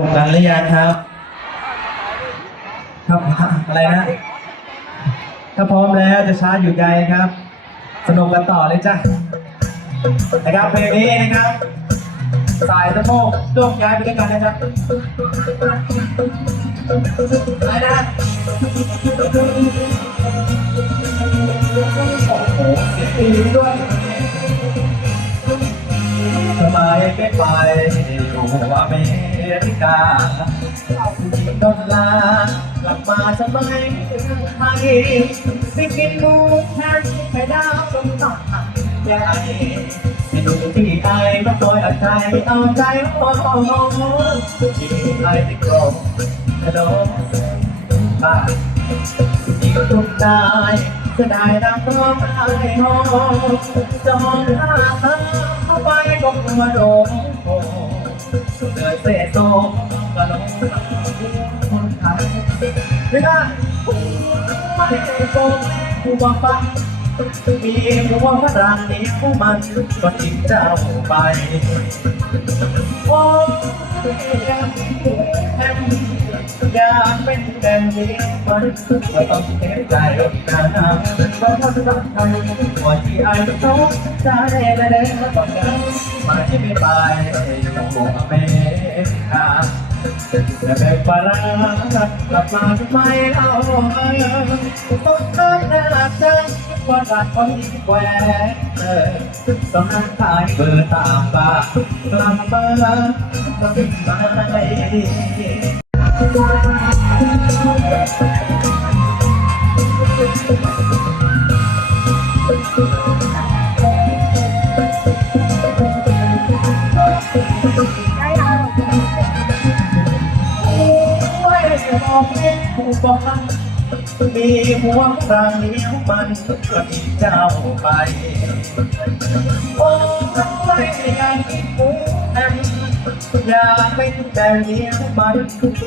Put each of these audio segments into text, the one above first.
ถูกกันหรือยังครับ ครับอะไรนะ ถ้าพร้อมแล้วจะช้าอยู่ไกลครับ สนุกกันต่อเลยจ้ะนะครับเพลงนี้นะครับ สายสะโพกโยกย้ายไปด้วยกันนะครับไปนะ ไมไม่ไปอยู่อเมริกาเอาผู้หญิงดอลลาร์กลับมาทำไมถึงไทยไปกินหมูแทนไข่ดาวตรงต่างใหญ่ให้ดูที่ไทยมาคอยเอาใจเอาใจโอ้โหที่ไทยที่กรธกระโดดบ้านที่ก็ทุกได้จะได้ดังร้องไห้โฮจองหน้าเธอเข้า วโดนโกเดินเสโตกระโดดคนไทยไม่ได้ไม่ได้โกงผู้บังคับมีหัวพระเหนียวมันก็ทิ้งเจ้าไปโอ้ยากเป็นแดงดียวมันก็ต้องเสียใจนะเพราะเขาจะต้องทำว่าที่ไอ้ต้องใจและเดินมาก่อนกันมาที่ไม่ไปอยู่อเมริกาแต่เป็นปลากลับมาทำไมเราต้องเดินหน้าจังว่ารักคนที่แหวนเออต้องนั่งขายเบอร์ตามบ้ากลับมาต้องไม่ไม่บอกแม่ ผู้บอกมีหัวครางเลี้ยวมันก็ทิ้งเจ้าไป อยากเป็นแต่เลี้ยวมัน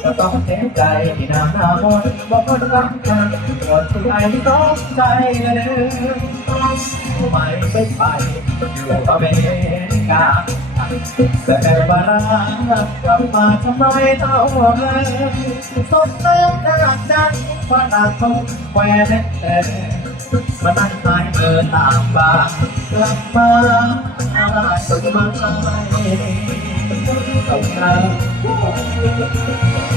ก็ต้องเสียใจที่นาหน้ามนบอกคนรักกันก็ที่ไอ้ต้องใจเลยไม่ไม่ไปอยู่อเมริกาแต่บารากลับมาทำไมเท่าเดิมสดเติมหน้าจันเพราะนางคงแหวนเอ่ มานั่งทายเบื่อตามบ้านกลับมาอะไรสุดมาทำไมต้องการ